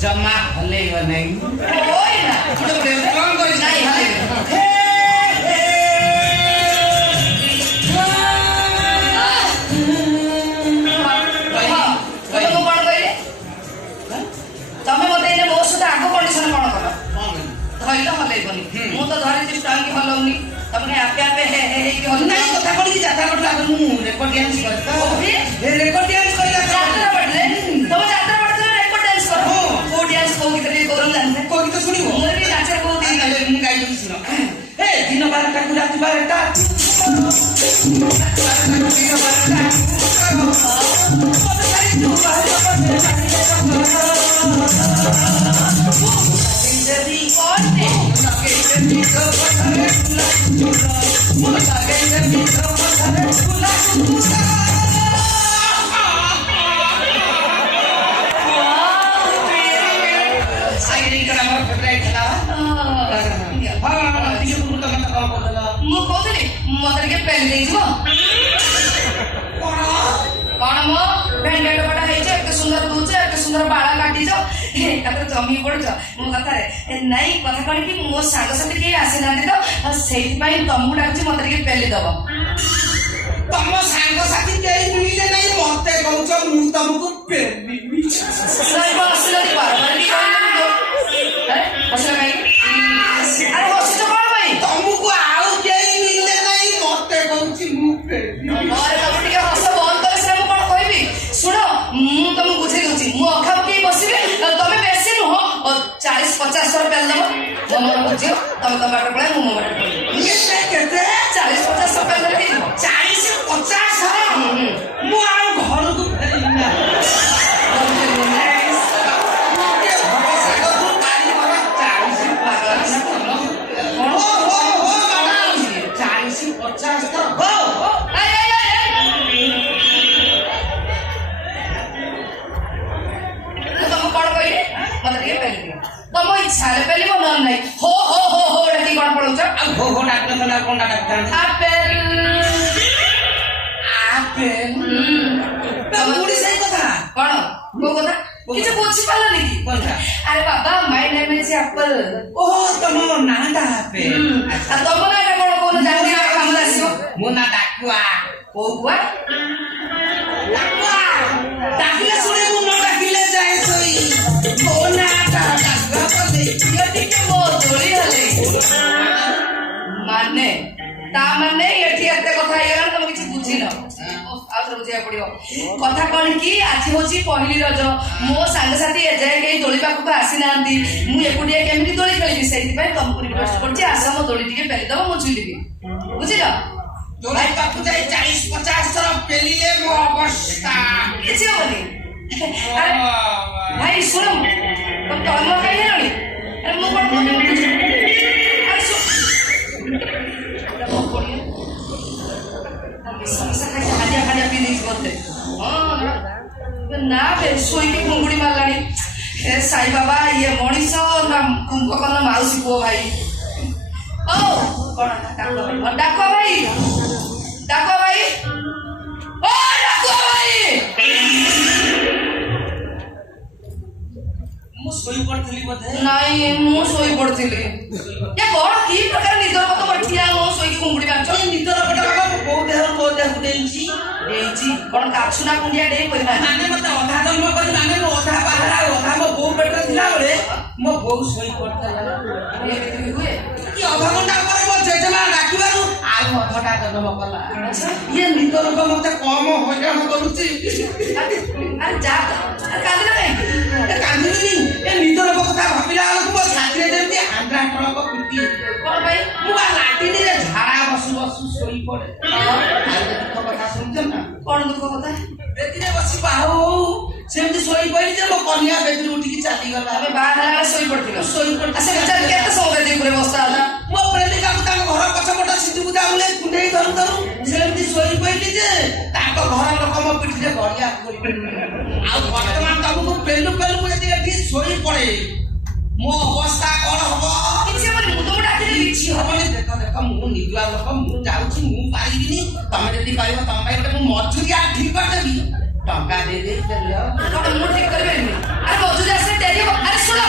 जमा हले नहीं तमे मत मो सहित आग कंडीशन कौन कर धैल हलैबनी मु तो धरी टांगी हलौनी तमने आपे आपे हे हल नहीं कथा पड़ी जात्रा करला मु रेकॉर्ड डांस करता हे रेकॉर्ड डांस करला जात्रा पड़ले तुम जात्रा पड़ले रेकॉर्ड डांस कर हो को डांस को गीत रे करन जानते को गीत सुनिबो मोर भी नाचर को दिन मु गाई दूं सुनो हे दिन 12टा को रात 12टा सुंदर बाड़ा काटी जमी पड़ मो कथा नाई कथा कौन कि मो सांग साथी कहीं आसी ना तो से तुमको डाकुची मत पेली दब तुम सांग साथी कहीं मिले नहीं मत कौच मु तुमको तुमको आउ कहीं मिले नहीं मत कौच मु हस बंद कर कौन कह शुण मुझे तुमको बुझे दूसरी मु अखा पकई बसबे तुम बेसी नुह 40-50 थर पेल दब मो मन बुझ तुम तुम बाट पड़ा मो बाट 40-50 थर पेल 40-50 मु आउ घर को फेरिना तुम इच्छा पेल मन ना हो हो हो हो डाकी कौन पड़ो हो हो डाक कौन डाक्टर आपेल आपेल बुढ़ी सही कथा कौन को कथा किछ बुझी पालनी कि अरे बाबा माय नेम इज एप्पल ओह तुम नाटा आपेल आ तुम नाटा कौन कौन जानी काम आसीबो मो ना डाकुआ कोकुआ डाकुआ डाकिले सुने मु न डाकिले जाए सोई मो नाटा डाकुआ पदे यदि के मो दोली हले माने ता माने एठी एते कथा हेगन तुम किछ बुझी न आउथर बुझिया पड़ियो कथा कोन कि आज होची पहिली रज मो संग साथी ए जाय के दोली पाखु को आसी नांती मु एकुडिया केमनी दोली खेलिबि सेति पय तुमको रिक्वेस्ट करछि आसा मो दोली टिके पेली दबो मु झुलिबि बुझिल दोली पाखु जाय 40-50 थर पेलिले मो अवस्था किछ होनी अरे भाई सुनो तुम तम काई हेलनी अरे मो कोन कोन अरे सु खाजा पी नहीं बोलते ना सोई के घुंगुड़ी मारलानी साई बाबा ये मनीष ना कुंभकर्ण माउसी पो भाई ओ कौन डाको भाई डाको भाई ओ डाको भाई मु सोई पड़थली बदे नहीं मु सोई पड़थली ये कोन की प्रकार निदर को बैठिया मो सोई के घुंगुड़ी मारछ निदर पटा को देह देइची कौन काछुना कुंडिया डे कोइ माने मत अधा जन्म करी माने अधा बाहर अधा मो बो पेट थिला बले मो बो सोई पड़थला ये हुए कि अधा घंटा पर मो जेजमा डाकिबारु आउ अधटा जन्म कला ये निदर को मते कम होया करूची अरे जा कांदले नहीं कांदिनी ए निदर को कथा भाबिला को छात्रे जेमती आंद्रा टळक पिटी कौन भाई मु लाटिनी रे झाड़ा बसु बसु सोई पड़े दुख कथा सुनछ ना कौन दुख कथा बेतिरे बसी बाहु सेमती सोई पड़ी जे मो कन्या बेतिरे उठी की चाली गला हमें बाहर सोई पड़ती अच्छा बेचार केते समय दे पूरे बस्ता होला मो प्रेमिका को घर पछपटा सिद्धू पूजा उले कुंडे धरु धरु सेमती सोई ଯେ ତାଙ୍କ ଘର ଲୋକ ମୋ ପିଠିରେ ଗଡ଼ିଆ ଆଉ ବର୍ତ୍ତମାନ ତମକୁ ପେଲୁ ପେଲୁ ମୁଁ ଯଦି ଏଠି ଶୋଇ ପଡେ ମୋ ଅବସ୍ଥା କଣ ହବ? କିଛି ହବନି, ମୁଁ ତମକୁ ଡାକିଦେବି। କିଛି ହବନି। ଦେଖ ଦେଖ ମୁଁ ନିଦୁଆ ଲୋକ, ମୁଁ ଯାଉଛି, ମୁଁ ପାରିବିନି। ତମେ ଯଦି ପାରିବ ତମ ପାଇଁ ଗୋଟେ ମୁଁ ମଜୁରିଆ ଠିକ କରିଦେବି, ଟଙ୍କା ଦେଇଦେବି। କଣ ମୁଁ ଠିକ କରିପାରିବିନି? ଆରେ ମଜୁରୀ ଆସିଲେ ଡେରି ହବ। ଆରେ ଶୁଣ,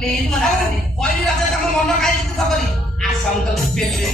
प्लीज मना कर दे। पहिली रात तम मन काई दुख करी आसम त पेले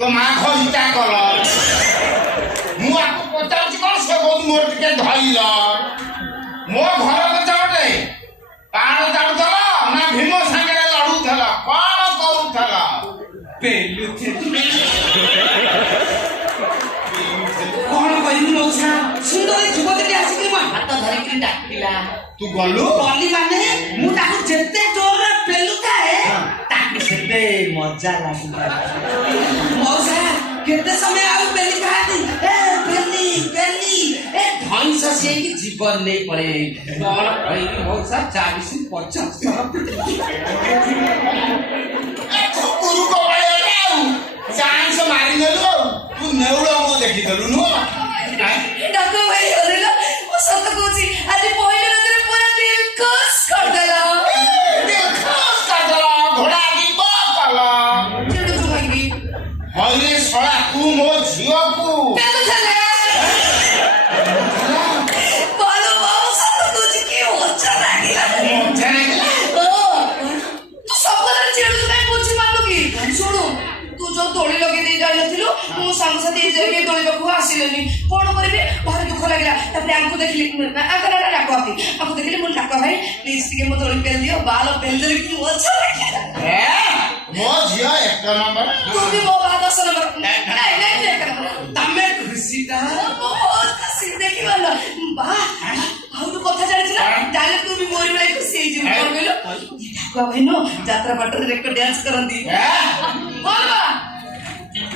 तो माँ खोलता करो मु आपको पचाउछि कोन से बहुत मोर टिके धइल मो घर को चोटे पाण जाउथला ना भीम संगे लडुथला कोन करूथला पेलु कोन कहिनु मौसा सुंदर जुवती आसी के हाथ धरि के डाकिला तू गलु गली माने मु ताकू जेते जोर पेलु थाए ताकू सेते मजा लागुला मौसा केते समय आउ पेली खाती ए पेली पेली ए धंस से की जीवन नहीं पड़े कोन कहिनु मौसा 40 50 ए गुरु को आउ चांस मारी देलु तू नेउलो मो देखि देलु नु डाको भाई होरेला ओ सत कोची आज पहिले रात पूरा दिल खुश कर देला घोड़ा की बाला चलो तू भाई हरे सड़ा तू मो झियो को केतो चले बोलो बाबू सत कोची के होचा लागिला तू सब कर चेड़ तू कोची मानो की सुनो तू जो तोड़ी लगे दे जाई नथिलो मो संग साथी जे तोड़ी पाखु आसिलेनी कोन करबे भारी दुख लागला तापर आंकु देखली आंकरा डाको आंकु देखली मन डाको भाई प्लीज टिके मो तोड़ी पेल दियो बाल पेल दे कि अच्छा लागला मो झियो एक नंबर तू भी मो बात 10 नंबर नहीं एक नंबर तमे खुशीटा बहुत खुशी देखि वाला बा आउ तो कथा जानिला जाने तू भी मोरी वाली खुशी हे जे कोन गेलो डाको भाई नो यात्रा पाटर रे को डांस करंदी बोल बा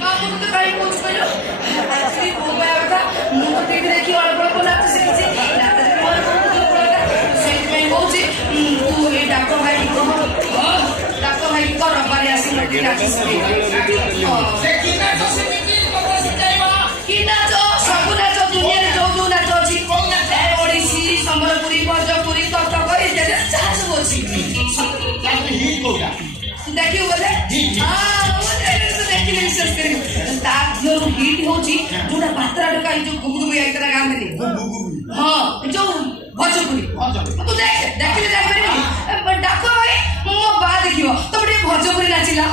बाबू तो भाई कुछ करो असली हो गया था मुंह देख देखी और बड़ को नाच सीखी नाच मोर को पड़ेगा सेट में होची तू ए डाको भाई को रबारी आसी मटी नाच सीखी से किना तो से की सिखाइबा किना जो सब नाच दुनिया रे जो नाच अछि ए ओडिसी संबलपुरी भोजपुरी कथक इत्यादि चास होची हिट कोला देखियो बोले हां वो देखि विश्वास करी ତା ଝିଅରୁ ହିଟ୍ ହଉଛି ଯୋଉଟା ପାତ୍ରା ଟୋକା ଯୋଉ ଗୁଗୁଗୁବି ଆଇଥିଲା ଗାନ୍ଧିନି ହଁ ଯୋଉ ଭଜପୁରୀ ତୁ ଦେଖ ଦେଖିଲେ ଜାଣିପାରିବି ଡାକ ଭାଇ ମୋ ବା ଦେଖିବ ତମେ ଟିକେ ଭଜପୁରୀ ନାଚିଲା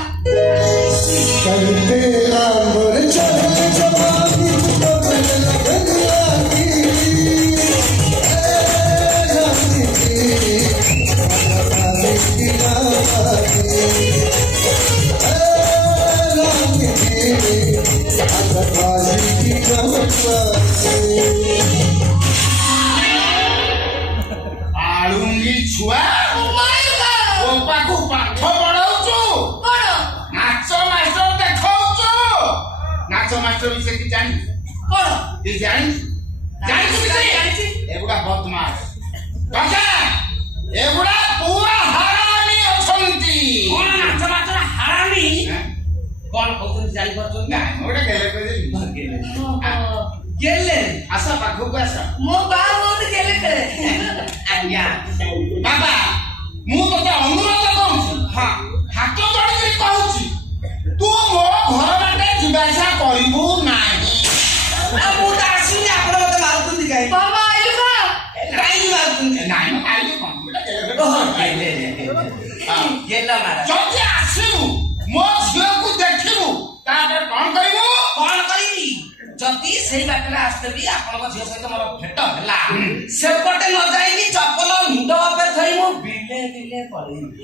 ଆଳୁଙ୍ଗି ଛୁଆ ମୋ ପାଖକୁ ପାଠ ପଢାଉଛୁ ନାଚ ମାଷ୍ଟର ଦେଖାଉଛୁ ନାଚ ମାଷ୍ଟର ବିଷୟରେ କିଛି ଜାଣିଛୁ କଣ କିଛି ଜାଣିଛୁ ଜାଣିଛି ଏଗୁଡା ବଦମାସ ଟଙ୍କା ଏଗୁଡା ପୁରା ହାରାମି ଅଛନ୍ତି କଣ ନାଚ ମାଷ୍ଟର ହାରାମି କଣ କହୁଛନ୍ତି ଜାଣିପାରୁଛନ୍ତି ନା ଗୋଟେ ଗେଲେ କହିଦେବି ଗେଲେ ଆସ ପାଖକୁ ଆସ ମୋ ବା ବହୁତ ଗେଲେ ଖେଳେ ଆଜ୍ଞା ବାବା ମୁଁ ତତେ ଅନୁରୋଧ କରୁଛି ହଁ ହାତ ଯୋଡ଼ିକି କହୁଛି ତୁ ମୋ ଘର ବାଟେ ଯିବା ଆସିବା କରିବୁ ନାହିଁ ଆଉ ମୁଁ ତ ଆସିନି ଆପଣ ମତେ ମାରୁଛନ୍ତି କାହିଁକି ବାବା ଆଇଲୁ କା କାହିଁକି ମାରୁଛନ୍ତି ନାଇଁ ମୁଁ ଖାଇଲି କଣ ଗୋଟେ ଗେଲ ମାରା ଯଦି ଆସିବୁ ମୋ ଝିଅକୁ ଦେଖିବୁ ତାପରେ କଣ କରିବୁ କଣ କରିବି ଯଦି ସେଇ ବାଟରେ ଆସିଦେବି ଆପଣଙ୍କ ଝିଅ ସହିତ ମୋର ଭେଟ ହେଲା ସେପଟେ ନ ଯାଇକି ଚପଲ ମୁଣ୍ଡ ଉପରେ ଧରି ମୁଁ ବିଲେ ବିଲେ ପଳେଇବି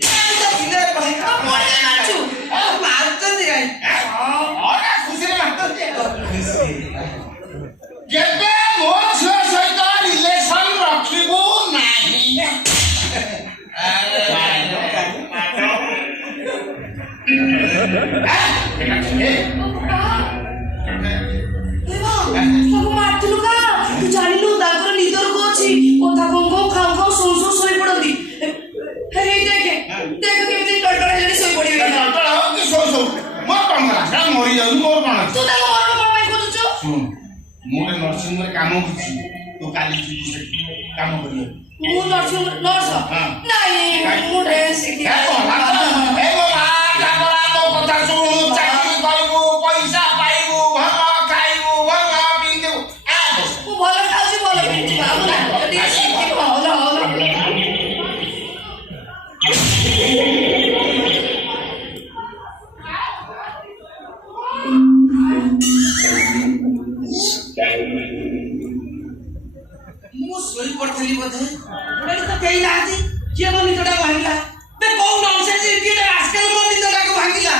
ମାରୁଛନ୍ତି ଅଟା ଖୁସିରେ ମାରୁଛନ୍ତି କେବେ ମୋ ଝିଅ ସହିତ ରିଲେସନ ରଖିବୁ ନାହିଁ ତାକୁ ମାରୁଥିଲୁ କା ତୁ ଜାଣିଲୁ ତାଙ୍କର ନିଦରୁ ଅଛି କଥା କଣ ଖାଉ ଖାଉ ଶୋଉ ଶୋଉ ଶୋଇ ପଡନ୍ତି ହେଇ ଦେଖେ କେମିତି ଟଳଟଳ ହେଲେଣି ଶୋଇ ପଡିବେ ମୋର କଣ କଲା ମରି ଯାଉଛି ମୋର କଣ ଅଛି ତୁ ତାଙ୍କ ମରଣ କଣ ପାଇଁ ଖୋଜୁଛୁ ଶୁଣ ମୁଁ ଗୋଟେ ନର୍ସିଂହରେ କାମ କରୁଛି ତୁ କାଲି ଯିବୁ ସେଠି କାମ କରିବାକୁ ମୁଁ ନର୍ସ ନାଇଁ ମୁଁ ଡ୍ୟାନ୍ସ ଶିଖି କଥା ଶୁଣୁ ଚାକିରି କରିବୁ ପଇସା ପାଇବୁ ଭଲ ଖାଇବୁ ଭଲ ପିନ୍ଧିବୁ ମୁଁ ଭଲ ଖାଉଛି ଭଲ ପିନ୍ଧୁଛି ବାବୁ ନା ଟିକେ ଶିଖିବ ଭଲ ମୁଁ ଶୋଇ ପଡିଥିଲି ବୋଧେ ଏଠି ତ କେହି ନାହାନ୍ତି କିଏ ମୋ ନିଦଟା ଭାଙ୍ଗିଲା କୋଉ ନନ୍ସେନ୍ସ ଇଡିଏଟ ଆସ୍କାଲ ମୋ ନିଦଟାକୁ ଭାଙ୍ଗିଲା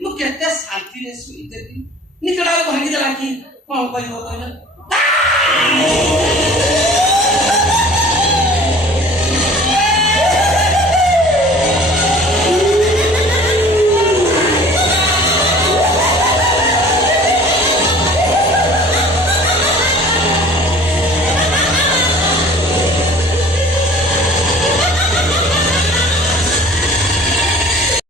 ମୁଁ କେତେ ଶାନ୍ତିରେ ଶୋଇଥିଲି ନିଦଟାକୁ ଭାଙ୍ଗିଦେଲା କି କଣ କହିବ କହିଲ